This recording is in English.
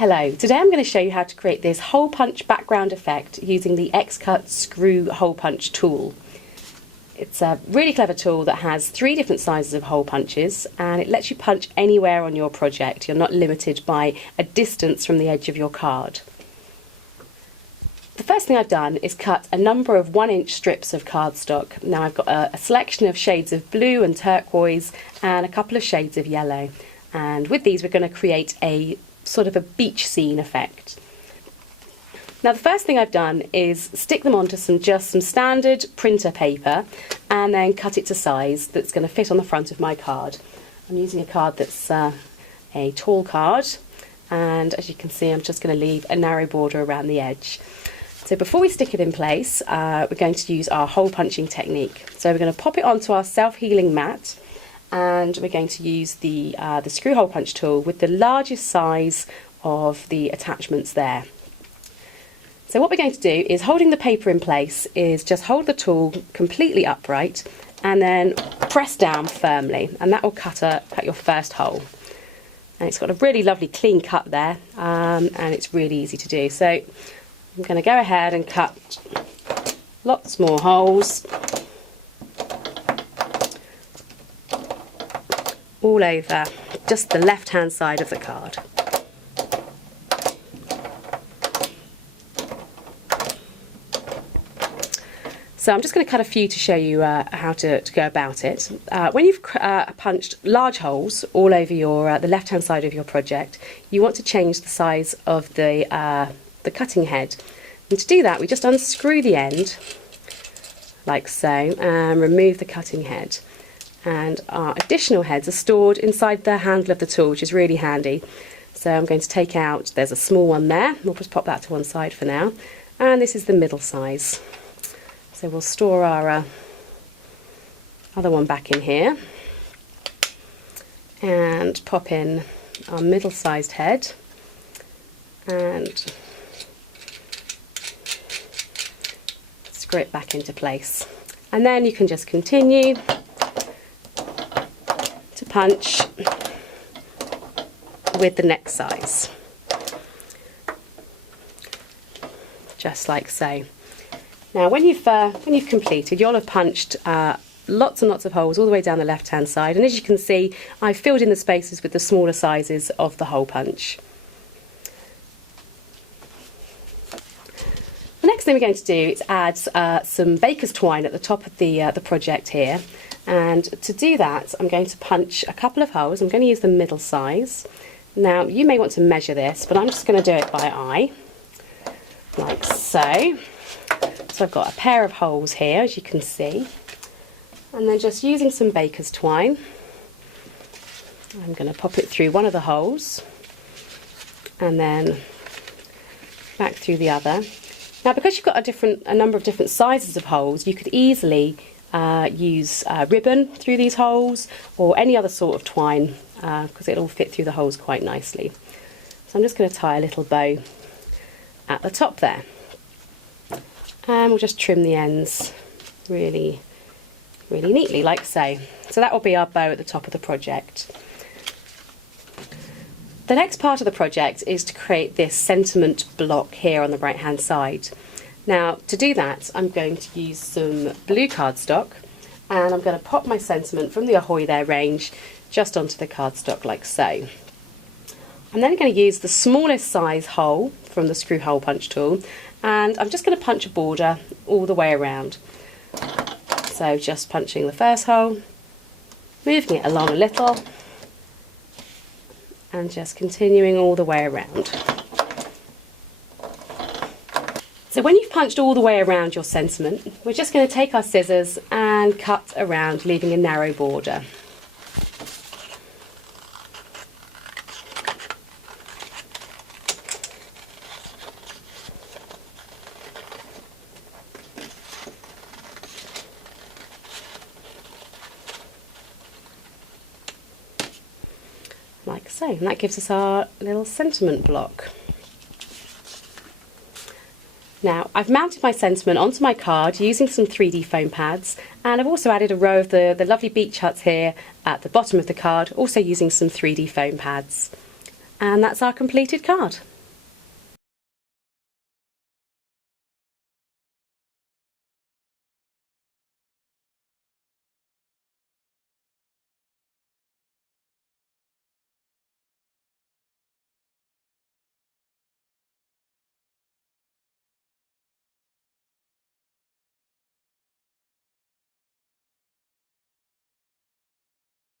Hello, today I'm going to show you how to create this hole punch background effect using the Xcut Screw Hole Punch tool. It's a really clever tool that has 3 different sizes of hole punches, and it lets you punch anywhere on your project. You're not limited by a distance from the edge of your card. The first thing I've done is cut a number of 1-inch strips of cardstock. Now I've got a selection of shades of blue and turquoise and a couple of shades of yellow, and with these we're going to create a sort of a beach scene effect. Now the first thing I've done is stick them onto just some standard printer paper and then cut it to size that's going to fit on the front of my card. I'm using a card that's a tall card, and as you can see I'm just going to leave a narrow border around the edge. So before we stick it in place, we're going to use our hole punching technique. So we're going to pop it onto our self-healing mat, and we're going to use the screw hole punch tool with the largest size of the attachments there. So what we're going to do is, holding the paper in place, is just hold the tool completely upright and then press down firmly, and that will cut your first hole. And it's got a really lovely clean cut there, and it's really easy to do. So I'm going to go ahead and cut lots more holes all over just the left hand side of the card. So I'm just going to cut a few to show you how to go about it. When you've punched large holes all over the left hand side of your project, you want to change the size of the cutting head. And to do that we just unscrew the end like so and remove the cutting head. And our additional heads are stored inside the handle of the tool, which is really handy. So I'm going to take out, there's a small one there, we'll just pop that to one side for now, and this is the middle size. So we'll store our other one back in here and pop in our middle sized head and screw it back into place. And then you can just continue to punch with the next size, just like so. Now when you've completed, you'll have punched lots and lots of holes all the way down the left hand side, and as you can see I've filled in the spaces with the smaller sizes of the hole punch. The next thing we're going to do is add some baker's twine at the top of the project here, and to do that I'm going to punch a couple of holes. I'm going to use the middle size. Now you may want to measure this, but I'm just going to do it by eye, like so. So I've got a pair of holes here, as you can see, and then just using some baker's twine I'm going to pop it through one of the holes and then back through the other. Now because you've got a number of different sizes of holes, you could easily use ribbon through these holes or any other sort of twine, because it'll fit through the holes quite nicely. So I'm just going to tie a little bow at the top there, and we'll just trim the ends really neatly like so. So that will be our bow at the top of the project. The next part of the project is to create this sentiment block here on the right hand side. Now to do that I'm going to use some blue cardstock, and I'm going to pop my sentiment from the Ahoy There range just onto the cardstock like so. I'm then going to use the smallest size hole from the screw hole punch tool, and I'm just going to punch a border all the way around. So just punching the first hole, moving it along a little, and just continuing all the way around. So when you've punched all the way around your sentiment, we're just going to take our scissors and cut around, leaving a narrow border. Like so, and that gives us our little sentiment block. Now I've mounted my sentiment onto my card using some 3D foam pads, and I've also added a row of the lovely beach huts here at the bottom of the card, also using some 3D foam pads. And that's our completed card.